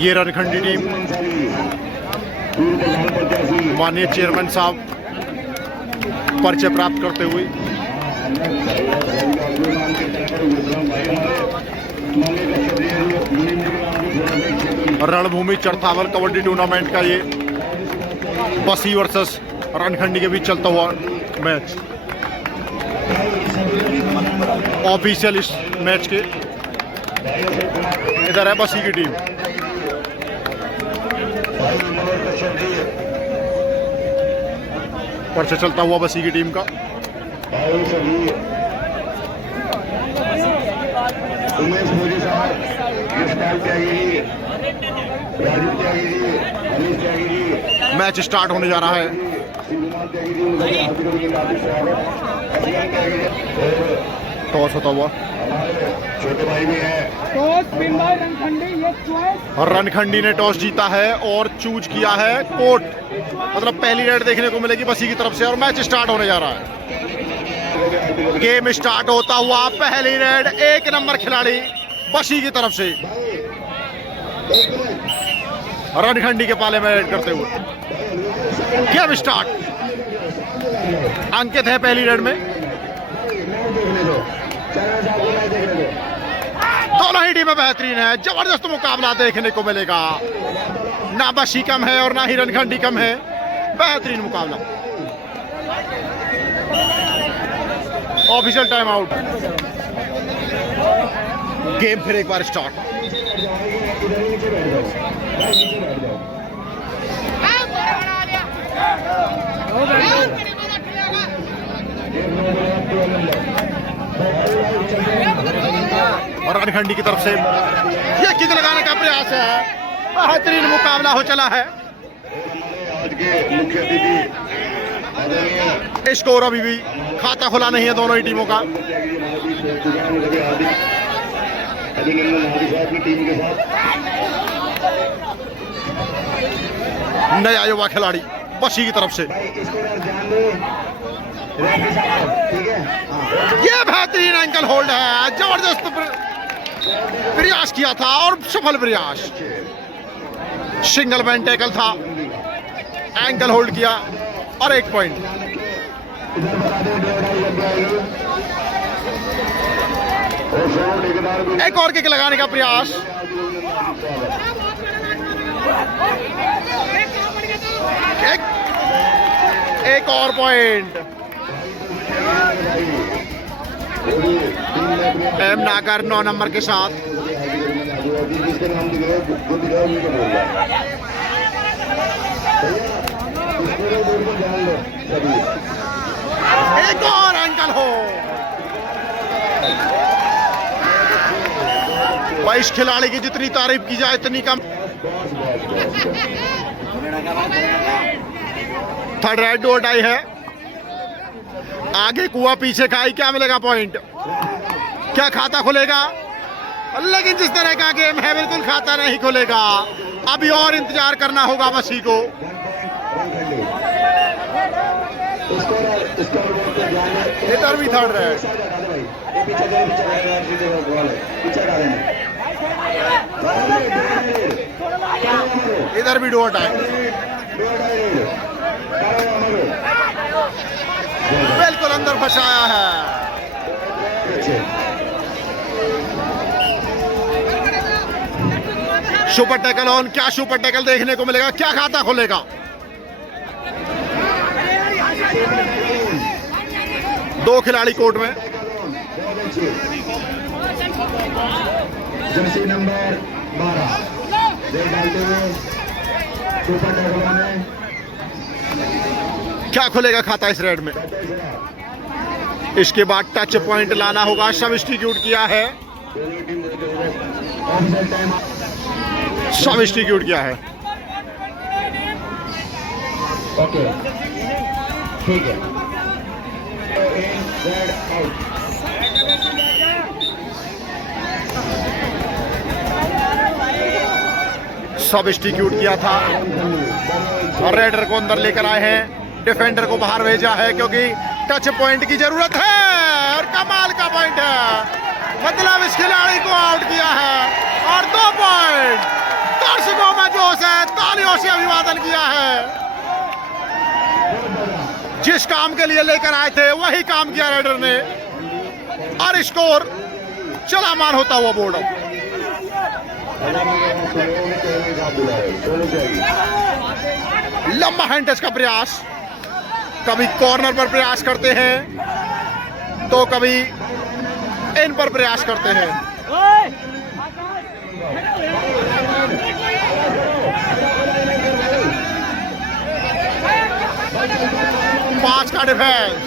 ये रणखंडी टीम माननीय चेयरमैन साहब पर्चे प्राप्त करते हुए रणभूमि चरथावल कबड्डी टूर्नामेंट का ये बसी वर्सेस रणखंडी के बीच चलता हुआ मैच ऑफिशियल इस मैच के इधर है बसी की टीम। पर्चा चलता हुआ बसी की टीम का। मैच स्टार्ट होने जा रहा है। टॉस होता हुआ छोटे भाई भी है। और रणखंडी ने टॉस जीता है और चूज किया है कोर्ट, मतलब पहली रेड देखने को मिलेगी बसी की तरफ से और मैच स्टार्ट होने जा रहा है। गेम स्टार्ट होता हुआ पहली रेड 1 नंबर खिलाड़ी बसी की तरफ से रणखंडी के पाले में रेड करते हुए गेम स्टार्ट। अंकित है पहली रेड में। दोनों ही टीमें बेहतरीन है, जबरदस्त मुकाबला देखने को मिलेगा। ना बसी कम है और ना ही रणखंडी कम है, बेहतरीन मुकाबला। Official time out. गेम फिर एक बार स्टार्ट। और रणखंडी की तरफ से ये किक लगाने का प्रयास है। बेहतरीन मुकाबला हो चला है। आज के मुख्य अतिथि स्कोर अभी भी खाता खुला नहीं है दोनों ही टीमों का। टीम के साथ नया युवा खिलाड़ी बसी की तरफ से ये बेहतरीन एंकल होल्ड है। जबरदस्त प्रयास किया था और सफल प्रयास। सिंगल मैन टैकल था, एंकल होल्ड किया और 1 पॉइंट। एक और किक लगाने का प्रयास। एक और पॉइंट। एम नागर 9 नंबर के साथ। एक और एंकल हो। 22 खिलाड़ी की जितनी तारीफ की जाए इतनी कम। थर्ड रेड डोर डाई है। आगे कुआ पीछे खाई, क्या मिलेगा पॉइंट, क्या खाता खुलेगा? लेकिन जिस तरह का गेम है बिल्कुल खाता नहीं खुलेगा। अभी और इंतजार करना होगा बसी को। इधर भी थर्ड रेड। इधर भी डोर डाई। बिल्कुल अंदर फंसाया है। Super tackle on. क्या सुपर टैकल देखने को मिलेगा, क्या खाता खुलेगा? दो खिलाड़ी कोर्ट में। Jersey number 12 super tackle on है। क्या खुलेगा खाता इस रेड में? इसके बाद टच पॉइंट लाना होगा। सब्स्टिट्यूट किया है, सब्स्टिट्यूट किया है। ओके ठीक है। सब्स्टिट्यूट किया था और रेडर को अंदर लेकर आए हैं। डिफेंडर को बाहर भेजा है क्योंकि टच पॉइंट की जरूरत है और कमाल का पॉइंट है, मतलब इस खिलाड़ी को आउट किया है और 2 पॉइंट। दर्शकों में जोश है, तालियों से अभिवादन किया है। जिस काम के लिए लेकर आए थे वही काम किया राइडर ने, और स्कोर चला मान होता हुआ बोर्ड। लंबा हैंड टच का प्रयास, कभी कॉर्नर पर प्रयास करते हैं तो कभी इन पर प्रयास करते हैं। 5 का डिफेंस,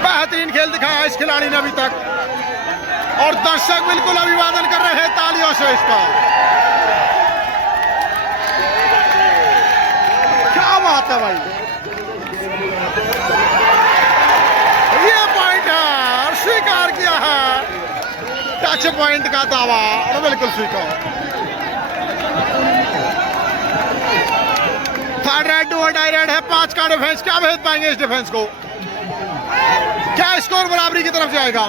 बेहतरीन खेल दिखाया इस खिलाड़ी ने अभी तक, और दर्शक बिल्कुल अभिवादन कर रहे हैं तालियों से इसका। क्या बात है भाई, ये पॉइंट है और स्वीकार किया है टच पॉइंट का दावा, और बिल्कुल स्वीकार। थर्ड रेड डू और डाई रेड है, 5 का डिफेंस। क्या भेज पाएंगे इस डिफेंस को? क्या स्कोर बराबरी की तरफ जाएगा?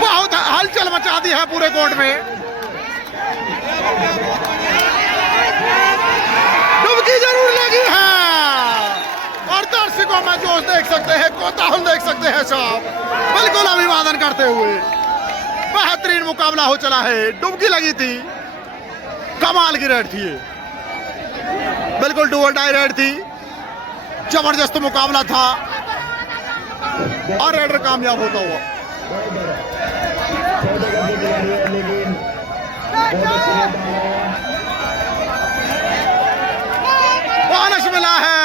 बहुत हलचल मचा दी है पूरे कोर्ट में। डुबकी जरूर लगी है, और दर्शकों में जोश देख सकते हैं, कोताहुल देख सकते हैं साहब, बिल्कुल अभिवादन करते हुए। बेहतरीन मुकाबला हो चला है, डुबकी लगी थी, कमाल की रेड थी ये, बिल्कुल डू और डाई रेड थी, जबरदस्त मुकाबला था, और रेडर कामयाब होता हुआ। बोनस मिला है,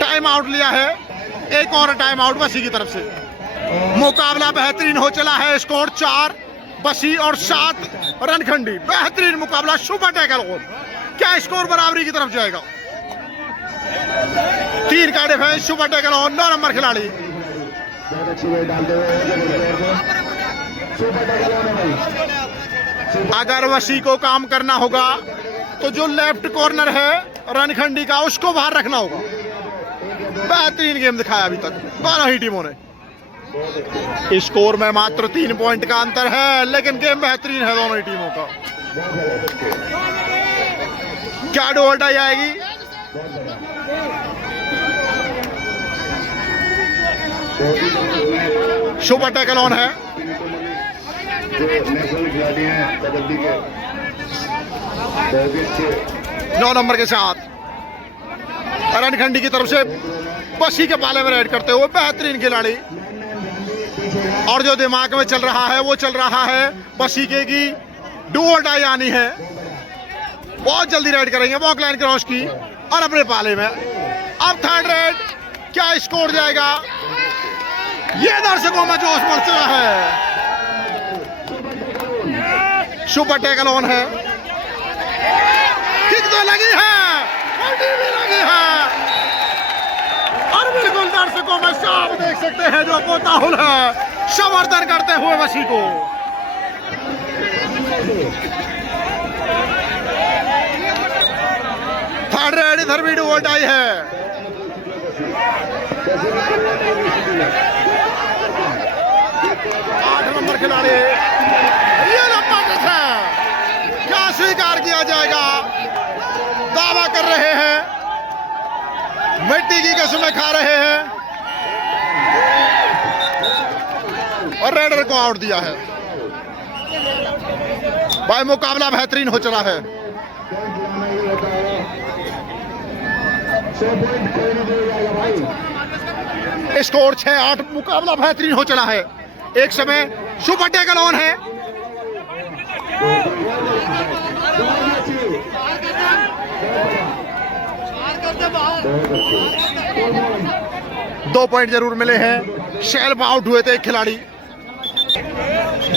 टाइम आउट लिया है, एक और टाइम आउट बसी की तरफ से। मुकाबला बेहतरीन हो चला है, स्कोर 4 बसी और 7 रनखंडी। बेहतरीन मुकाबला, सुपर टैकल ऑन। क्या स्कोर बराबरी की तरफ जाएगा? 3 का defence, super tackle on, 9 number खिलाड़ी। अगर वसी को काम करना होगा तो जो लेफ्ट कॉर्नर है रनखंडी का, उसको बाहर रखना होगा। बेहतरीन गेम दिखाया अभी तक दोनों ही टीमों ने। स्कोर में मात्र 3 पॉइंट का अंतर है, लेकिन गेम बेहतरीन है दोनों ही टीमों का। क्या डू और डाई आएगी? सुपर टैकल ऑन है। नेशनल खिलाड़ी हैं कबड्डी के, 9 नंबर के साथ रनखंडी की तरफ से बसी के पाले में रेड करते हुए बेहतरीन खिलाड़ी, और जो दिमाग में चल रहा है वो चल रहा है बसीके की डू और डाई आनी है। बहुत जल्दी रेड करेंगे, वॉक लाइन क्रॉस की और अपने पाले में। अब थर्ड रेड, क्या स्कोर जाएगा? ये दर्शकों में जोश बढ़ चला है। सुपर टैकल ऑन है, किक तो लगी है, पलटी भी लगी है, और बिल्कुल दर्शकों में साफ देख सकते हैं जो कोताहुल है समर्थन करते हुए वसी को। थर्ड रेड, इधर भी डू और डाई है। 8 नंबर खिलाड़ी, ये लंबा टच है, क्या स्वीकार किया जाएगा? दावा कर रहे हैं, मिट्टी की कसमें खा रहे हैं, और रेडर को आउट दिया है। भाई मुकाबला बेहतरीन हो चला है। स्कोर 6-8, मुकाबला बेहतरीन हो चला है। एक समय सुपर टैकल ऑन है, दो पॉइंट जरूर मिले हैं। शेल्फ आउट हुए थे एक खिलाड़ी,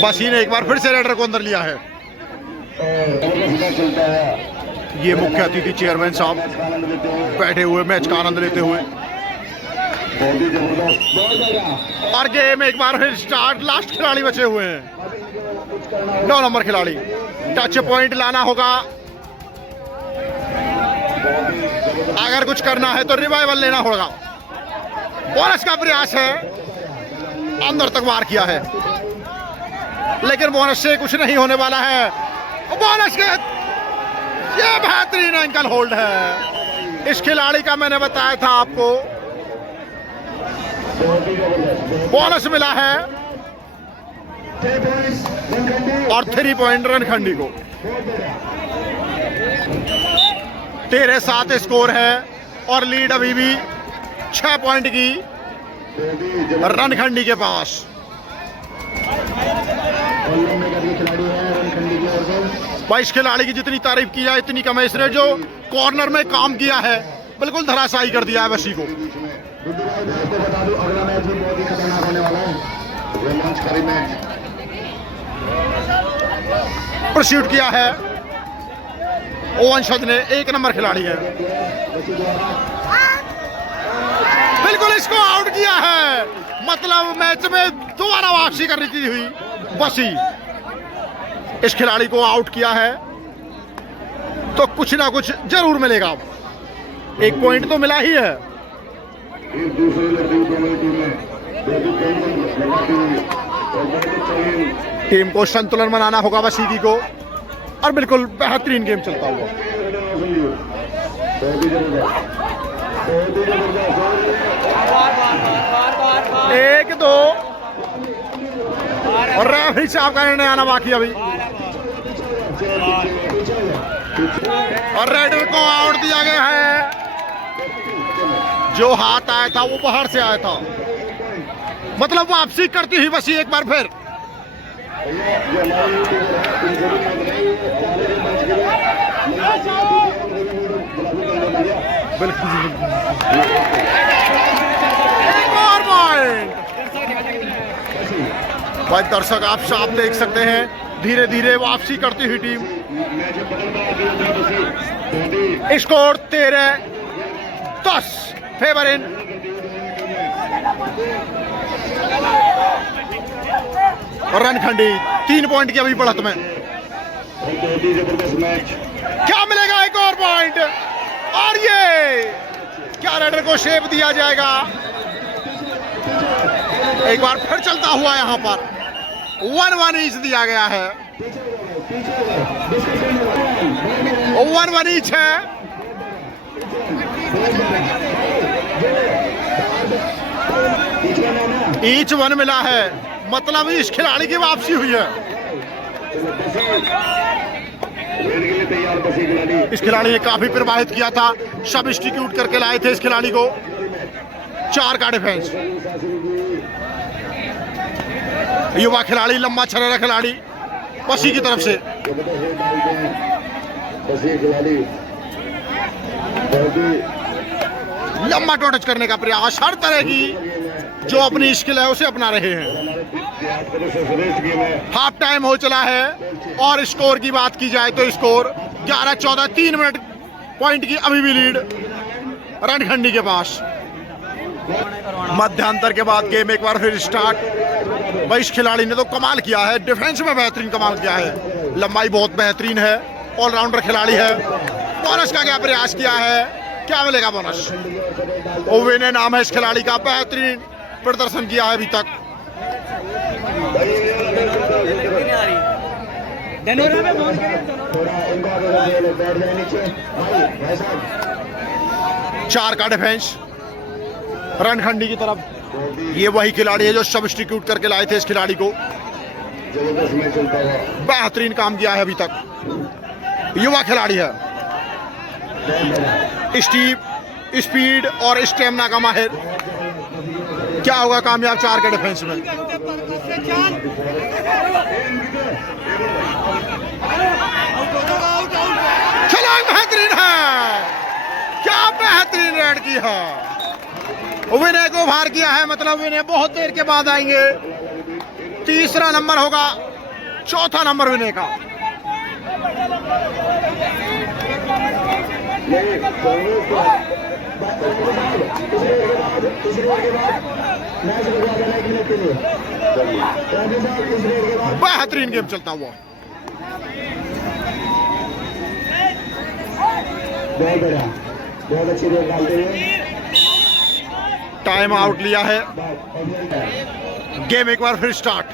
बसी ने एक बार फिर से रेडर को अंदर लिया है। ये मुख्य अतिथि चेयरमैन साहब बैठे हुए मैच का आनंद लेते हुए, और गेम एक बार फिर स्टार्ट। लास्ट खिलाड़ी बचे हुए हैं, 9 नंबर खिलाड़ी। टच पॉइंट लाना होगा, अगर कुछ करना है तो रिवाइवल लेना होगा। बोनस का प्रयास है, अंदर तक वार किया है, लेकिन बोनस से कुछ नहीं होने वाला है। बोनस के ये बेहतरीन एंकल होल्ड है इस खिलाड़ी का, मैंने बताया था आपको। बोनस मिला है और 3 पॉइंट रणखंडी को। 13-7 स्कोर है और लीड अभी भी 6 पॉइंट की रणखंडी के पास। भाई इस खिलाड़ी की जितनी तारीफ की जाए इतनी कम है। इसने जो कॉर्नर में काम किया है बिल्कुल धराशायी कर दिया है वसी को। अगला मैच भी बहुत ही खतरनाक होने वाला है, रोमांचकारी मैच। परस्यूट किया है ओवनशद ने, 1 नंबर खिलाड़ी है। बिल्कुल इसको आउट किया है, मतलब मैच में दोबारा वापसी करनी की हुई बसी। इस खिलाड़ी को आउट किया है तो कुछ ना कुछ जरूर मिलेगा। 1 पॉइंट तो मिला ही है। एक दूसरे लड़की दोनों टीमें लगाती हुई और बहुत चाहिए टीम को संतुलन बनाना होगा वसीकी को, और बिल्कुल बेहतरीन गेम चलता हुआ। 1-2 और रेफरी साहब का निर्णय आना बाकी अभी, और रेडर को आउट दिया गया है। जो हाथ आया था वो बाहर से आया था, मतलब वापसी करती हुई बसी एक बार फिर। एक और पॉइंट। भाई दर्शक आप साफ देख सकते हैं, धीरे धीरे वापसी करती हुई टीम। स्कोर 13-10 फेवर इन। और रणखंडी 3 पॉइंट की अभी बढ़त में। क्या मिलेगा? एक और पॉइंट, और ये क्या रेडर को शेप दिया जाएगा? एक बार फिर चलता हुआ यहां पर 1-1 ईच दिया गया है। 1-1 ईच है। ईच 1 मिला है, मतलब इस खिलाड़ी की वापसी हुई है। इस खिलाड़ी ने काफी प्रभावित किया था, सब्स्टिट्यूट करके लाए थे इस खिलाड़ी को। 4 का डिफेंस। युवा खिलाड़ी, लंबा छरेरा खिलाड़ी वसी की तरफ से। लंबा टच करने का प्रयास, हर तरह की जो अपनी स्किल है उसे अपना रहे हैं। हाफ टाइम हो चला है और स्कोर की बात की जाए तो स्कोर 11-14, 3 मिनट पॉइंट की अभी भी लीड रणखंडी के पास। मध्यांतर के बाद गेम एक बार फिर स्टार्ट। भाई इस खिलाड़ी ने तो कमाल किया है, डिफेंस में बेहतरीन कमाल किया है, लंबाई बहुत बेहतरीन है, ऑलराउंडर खिलाड़ी है। बोनस का क्या प्रयास किया है? क्या मिलेगा बोनस? ओवेने नाम है इस खिलाड़ी का, बेहतरीन प्रदर्शन किया है अभी तक। 4 का डिफेंस रणखंडी की तरफ। ये वही खिलाड़ी है जो सब्स्टिट्यूट करके लाए थे इस खिलाड़ी को। बेहतरीन काम किया है अभी तक, युवा खिलाड़ी है। स्पीड और स्टेमिना का माहिर। क्या होगा कामयाब 4 के डिफेंस में? छलांग बेहतरीन है, क्या बेहतरीन रेड की है। विनय को बाहर किया है, मतलब विनय बहुत देर के बाद आएंगे। 3रा नंबर होगा, 4था नंबर विनय का। बेहतरीन गेम चलता हुआ। बहुत अच्छी रेड डालते हुए टाइम आउट लिया है। गेम एक बार फिर स्टार्ट।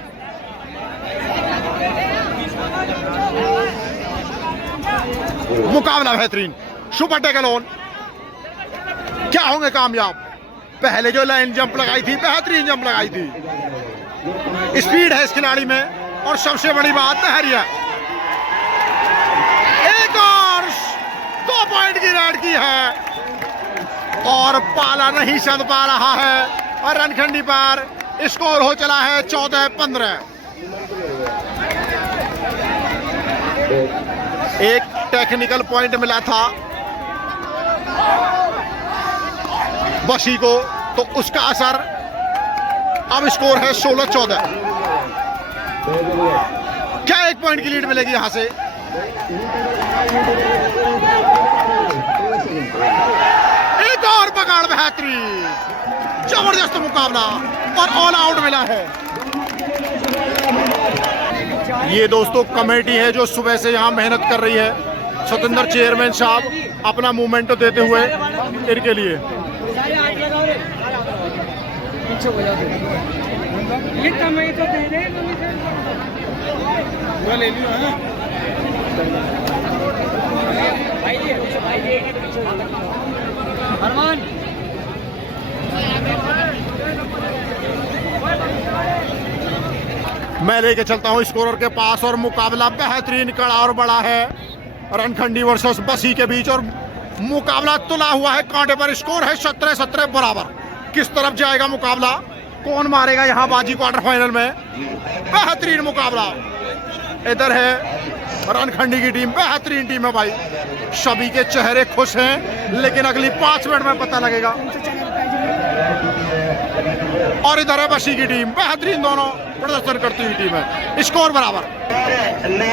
मुकाबला बेहतरीन, सुपर टैकल ऑन। क्या होंगे कामयाब? पहले जो लाइन जंप लगाई थी, बेहतरीन जंप लगाई थी, स्पीड है इस खिलाड़ी में, और सबसे बड़ी बात धैर्य। एक और 2 पॉइंट की रेड की है, और पाला नहीं सद पा रहा है, और रनखंडी पर स्कोर हो चला है 14-15। एक टेक्निकल पॉइंट मिला था बशी को, तो उसका असर, अब स्कोर है 16-14। क्या 1 पॉइंट की लीड मिलेगी यहां से? एक और पकड़, बेहतरीन, जबरदस्त मुकाबला, और ऑल आउट मिला है। ये दोस्तों कमेटी है जो सुबह से यहाँ मेहनत कर रही है। सतेंद्र चेयरमैन साहब अपना मूवमेंट देते हुए इनके लिए। मैं लेके चलता हूं स्कोरर के पास, और मुकाबला बेहतरीन कड़ा और बड़ा है रनखंडी वर्सेस बसी के बीच, और मुकाबला तुला हुआ है कांटे पर। स्कोर है 17-17 बराबर। किस तरफ जाएगा मुकाबला, कौन मारेगा यहां बाजी क्वार्टर फाइनल में? बेहतरीन मुकाबला। इधर है रनखंडी की टीम, बेहतरीन टीम है भाई, सभी के चेहरे खुश हैं, लेकिन अगली 5 मिनट में पता लगेगा। और इधर है बशी की टीम, बेहतरीन दोनों प्रदर्शन करती हुई टीम है। स्कोर बराबर।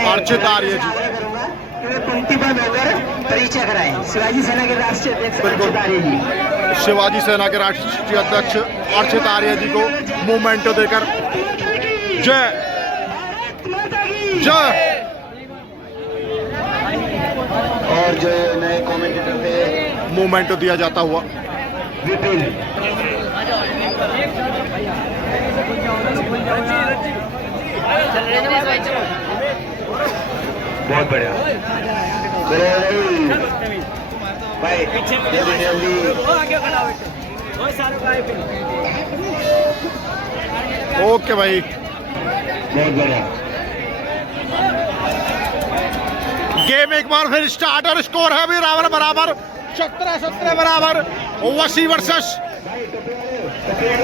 अर्चित आर्य जी पंक्तिबद्ध होकर परिचय कराएं। शिवाजी सेना के राष्ट्रीय अध्यक्ष अर्चित आर्य जी, शिवाजी सेना के राष्ट्रीय अध्यक्ष अर्चित आर्य जी को मूवमेंटो देकर जय जय। और जो नए कमेंटेटर थे मूवमेंटो दिया जाता हुआ। विपिन। बहुत बढ़िया भाई, जल्दी ओके भाई, बहुत बढ़िया। गेम एक बार फिर स्टार्ट, और स्कोर है अभी बराबर बराबर, 17-17 बराबर। वसी वर्सेस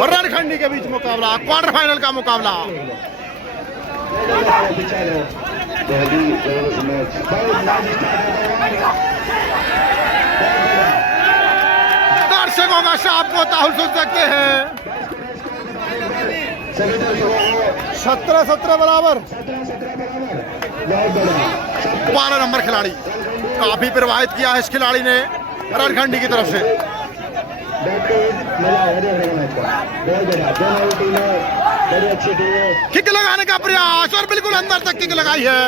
रनखंडी के बीच मुकाबला, क्वार्टर फाइनल का मुकाबला। दर्शकों का शाप को ताहुल सुन सकते हैं। 17-17 बराबर। 12 नंबर खिलाड़ी, काफी प्रभावित किया है इस खिलाड़ी ने रनखंडी की तरफ से। किक लगाने का प्रयास, और बिल्कुल अंदर तक किक लगाई है,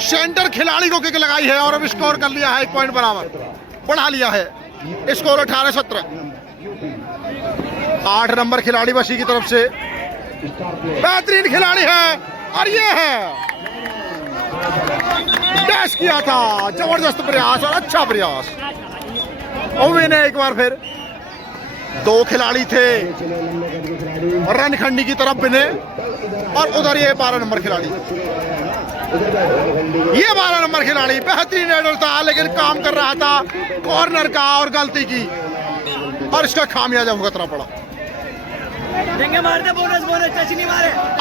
सेंटर खिलाड़ी को किक लगाई है, और अब स्कोर कर लिया है 1 पॉइंट बराबर, बढ़ा लिया है स्कोर 18-17। 8 नंबर खिलाड़ी बशी की तरफ से, बेहतरीन खिलाड़ी है, और ये है डैश किया था, जबरदस्त प्रयास और अच्छा प्रयास। ओवे ने एक बार फिर, 2 खिलाड़ी थे रनखंडी की तरफ बिने, और उधर ये 12 नंबर खिलाड़ी, ये 12 नंबर खिलाड़ी बेहतरीन रेडर था, लेकिन काम कर रहा था कॉर्नर का, और गलती की, और इसका खामियाजा भुगतना पड़ा।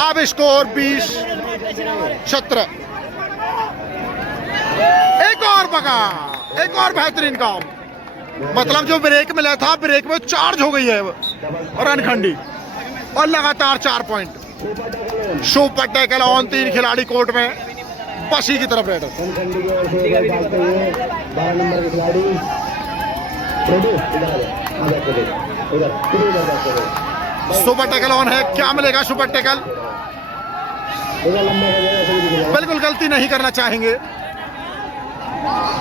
अब स्कोर 20-17। एक और पका, एक और बेहतरीन काम, मतलब जो ब्रेक मिला था, ब्रेक में चार्ज हो गई है रनखंडी, और लगातार 4 पॉइंट। सुपर टैकल ऑन, 3 खिलाड़ी कोर्ट में, बशी की तरफ रेडर। सुपर टैकल ऑन है, क्या मिलेगा? सुपर टैकल, बिल्कुल गलती नहीं करना चाहेंगे।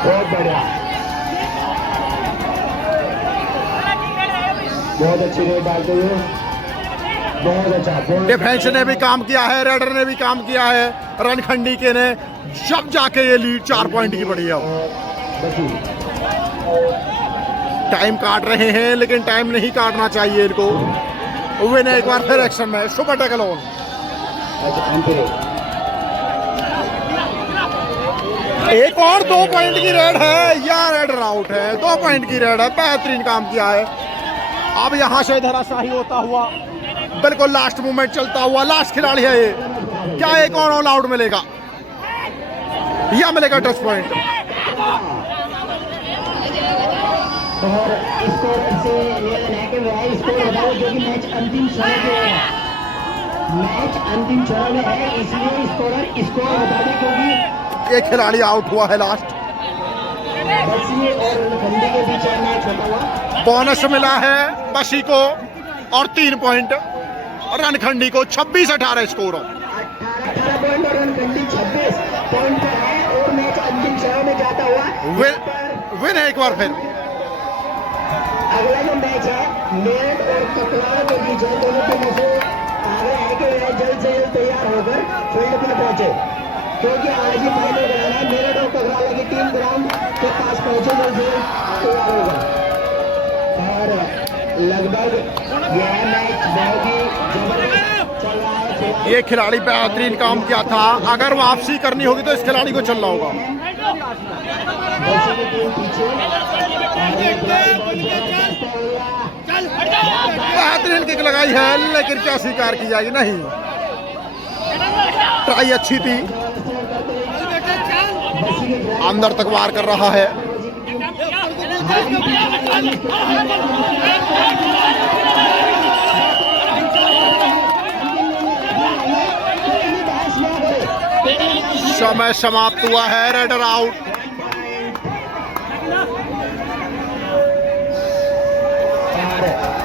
बहुत बढ़िया, बहुत अच्छी रेड डालते हुए बहुत अच्छा, बहुत डिफेंस ने भी काम किया है, रेडर ने भी काम किया है, रणखंडी के ने जब जाके ये लीड 4 पॉइंट की बढ़ी है। बसी टाइम काट रहे हैं लेकिन टाइम नहीं काटना चाहिए इनको। विन एक बार फिर एक्शन में सुपर टैकल ऑन। अच्छा एम्पीयर एक और 2 पॉइंट की रेड है या रेडर आउट है, 2 पॉइंट की रेड है, बेहतरीन काम किया है। अब यहाँ से धराशाही होता हुआ बिल्कुल लास्ट मूवमेंट चलता हुआ लास्ट खिलाड़ी है ये, क्या एक और ऑल आउट मिलेगा या मिलेगा टच पॉइंट? और स्कोर से निवेदन है कि वह स्कोर बताओ जो कि मैच अंतिम समय पे है। मैच अंतिम चरण में है इसलिए स्कोर बता दें क्योंकि एक खिलाड़ी आउट हुआ है लास्ट। बसी और रणखंडी के बीच मैच होता हुआ। बोनस मिला है बसी को और 3 पॉइंट, रणखंडी को 26-18 स्कोर। 18 पॉइंट और रणखंडी 26 पॉइंट पर है और मैच अंतिम चरण में जाता हुआ। विन है एक बार फिर। अगला जो मैच है मेरठ और ककराड़ के बीच है। दोनों टीमों से आग्रह है कि वह जल्द से जल्द तैयार होकर फील्ड पर पहुंचे क्योंकि आज ही फाइनल ग्राउंड है। मेरठ और ककराड़ की टीम ग्राउंड के पास पहुंचे जल्द से जल्द तैयार होगा। और लगभग यह मैच बहुत ही जबरदस्त चल रहा है। ये खिलाड़ी बेहतरीन काम किया था, अगर वापसी करनी होगी तो इस खिलाड़ी को चलना होगा। बसी की टीम पीछे बेहतरीन किक लगाई है लेकिन क्या स्वीकार की जाएगी? नहीं, ट्राई अच्छी थी, अंदर तक वार कर रहा है। समय समाप्त हुआ है, रेडर आउट।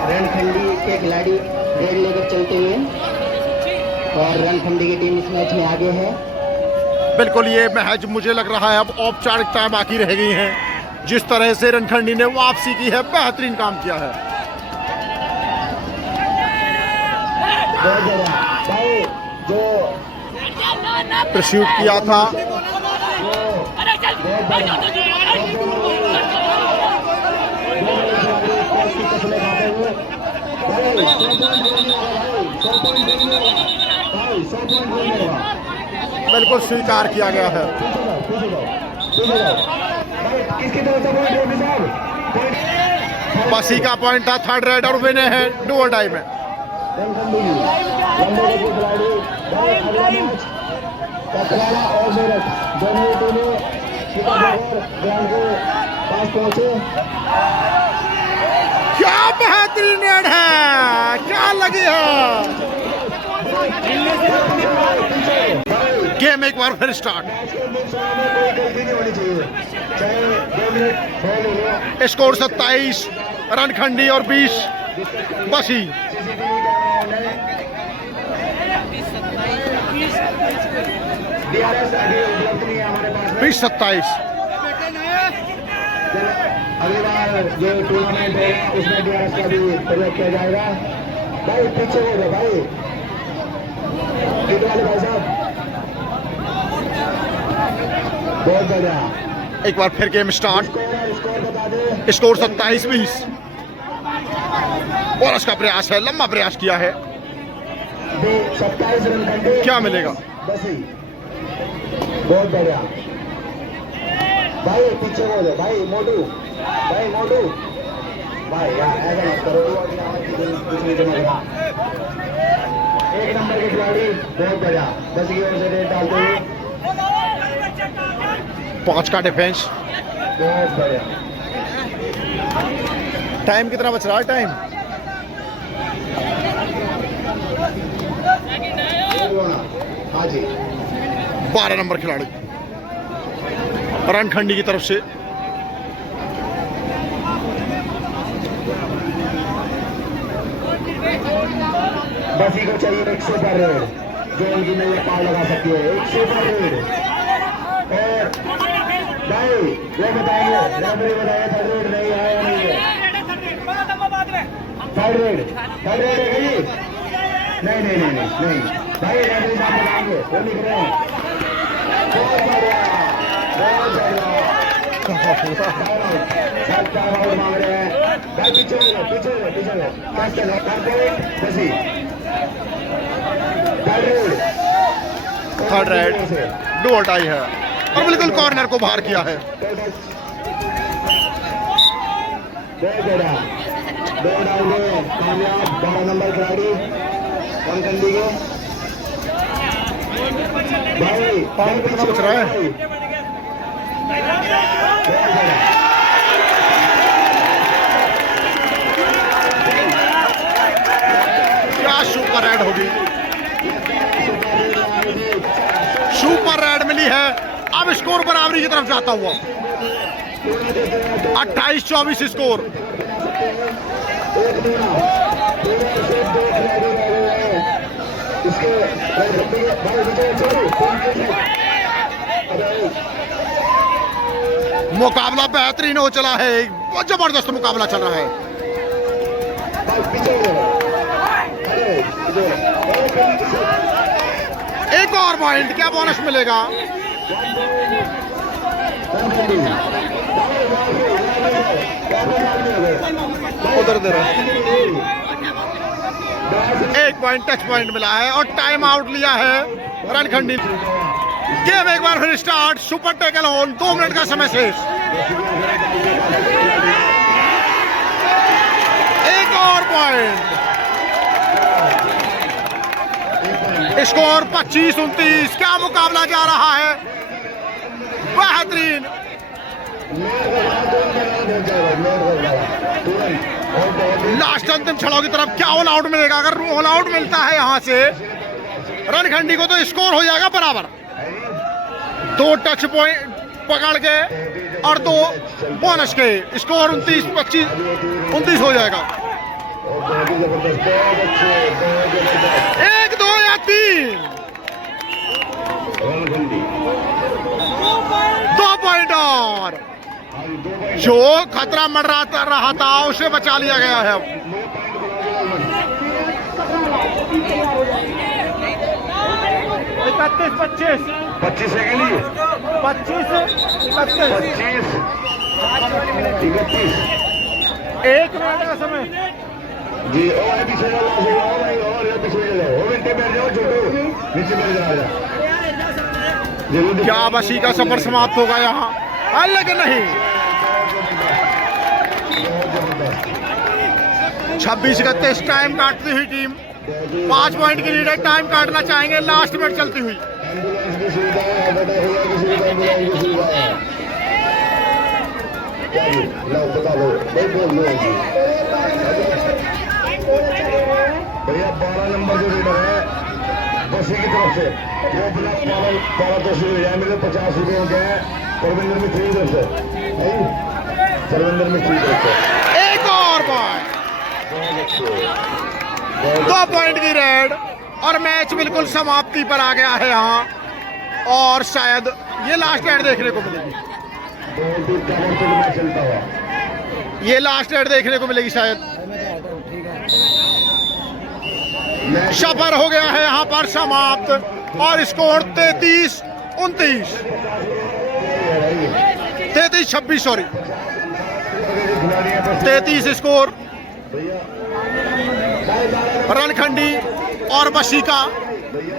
रणखंडी के खिलाड़ी रेड लेकर चलते हुए और रणखंडी की टीम इस मैच में आगे है। बिल्कुल ये मैच मुझे लग रहा है अब औपचारिकताएं बाकी रह गई हैं। जिस तरह से रणखंडी ने वापसी की है, बेहतरीन काम किया है। जो प्रसूट किया था, बिल्कुल स्वीकार किया गया है। बसी का पॉइंट था, 3rd रेड और विन है डू और डाई में। और मेरठ दोनों टीमें ग्राउंड के पास पहुंचे। क्या बेहतरीन रेड है, क्या लगी है। गेम एक बार फिर स्टार्ट। कोई गलती नहीं होनी चाहिए, चाहे 2 मिनट बॉल हो। स्कोर 27 रणखंडी और 20 बसी। DRS अभी उपलब्ध नहीं है हमारे पास में। 20-27। अगली बार जो टूर्नामेंट होगा उसमें DRS का भी प्रयोग किया जाएगा। भाई पीछे हो जाओ भाई, किट वाले भाई साहब। बहुत बढ़िया, एक बार फिर गेम स्टार्ट। स्कोर बता दे। स्कोर 27-20। बोनस का प्रयास है, लंबा प्रयास किया है, 27 रन। क्या मिलेगा? बसी बहुत बढ़िया भाई, पीछे हो जाओ भाई। मोटू भाई यार ऐसा मत करो, कुछ नहीं जमेगा। 1 नंबर के खिलाड़ी बहुत बढ़िया, बस की ओर से रेड डालते हुए 5 का डिफेंस। बहुत बढ़िया। टाइम कितना बच रहा है? टाइम हाँ जी, 12 नंबर खिलाड़ी रणखंडी की तरफ से। बसी को चाहिए एक सुपर रेड जो उनकी नजर पार लगा सकती है। एक सुपर रेड। और भाई वो बताएंगे, रेफरी बताएंगे 3rd रेड नहीं है या नहीं है। 3rd रेड है जी। नहीं नहीं नहीं नहीं नहीं भाई रेफरी साहब बताएंगे वो लिख रहे हैं बहुत बढ़िया सब टाइम आउट मांग रहे हैं भाई पीछे हो पीछे हो पीछे हो कैसे बसी थर्ड रेड डू और डाई है और बिल्कुल कॉर्नर को बाहर किया है। दो डाउन कामयाब 12 नंबर खिलाड़ी कनकंडी के भाई पानी कितना बच रहा है? क्या सुपर रेड होगी, सुपर रेड मिली है। अब स्कोर बराबरी की तरफ जाता हुआ 28-24 स्कोर। मुकाबला बेहतरीन हो चला है, बहुत जबरदस्त मुकाबला चल रहा है। एक और पॉइंट, क्या बोनस मिलेगा? उधर दे रहा, एक पॉइंट टच पॉइंट मिला है और टाइम आउट लिया है रणखंडी। गेम एक बार फिर start, super tackle on, 2 minute का समय शेष। एक और पॉइंट, स्कोर 25-29। क्या मुकाबला जा रहा है, बेहतरीन। लास्ट अंतिम छड़ाव की तरफ क्या ऑल आउट मिलेगा? अगर ऑल आउट मिलता है यहां से रणखंडी को तो स्कोर हो जाएगा बराबर। 2 टच पॉइंट पकड़ के और 2 बोनस के, स्कोर 29-29 हो जाएगा। 1, 2 या 3, 2 पॉइंट और जो खतरा मंडरा रहा था उसे बचा लिया गया है। 25 सेकंड ही 25, 25 31 1 मिनट का समय जी। और पीछे जाओ भाई, और पीछे जाओ, वो मिनट बैठ जाओ, छोटू नीचे बैठ जाओ। क्या बसी का सफर समाप्त होगा यहाँ? लेकिन नहीं, 26-31 टाइम काटती हुई टीम 5 पॉइंट की लीड है। टाइम काटना चाहेंगे लास्ट मिनट चलती हुई। भैया 12 नंबर जो लीडर है बसी की तरफ से वो बिना पाला तो शुरू हो जाए। मेरे 50 रुपये होते हैं परविंदर मिस्त्री की तरफ से, परविंदर मिस्त्री की तरफ से। एक और पॉइंट, 2 पॉइंट की रेड और मैच बिल्कुल समाप्ति पर आ गया है यहाँ। और शायद ये लास्ट रेड देखने को मिलेगी, ये लास्ट रेड देखने को मिलेगी शायद। सफर हो गया है यहाँ पर समाप्त और स्कोर 33-29, 33-26 सॉरी, 33 स्कोर रणखंडी और बसी का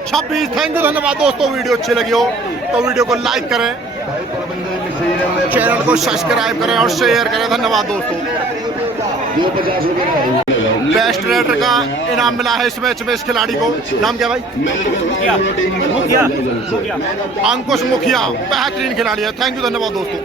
26। थैंक यू, धन्यवाद दोस्तों। वीडियो अच्छी लगी हो तो वीडियो को लाइक करें, चैनल को सब्सक्राइब करें और शेयर करें। धन्यवाद दोस्तों। बेस्ट रेडर का इनाम मिला है इस मैच में इस खिलाड़ी को। नाम क्या भाई? अंकुश मुखिया, बेहतरीन खिलाड़ी है। थैंक यू, धन्यवाद दोस्तों।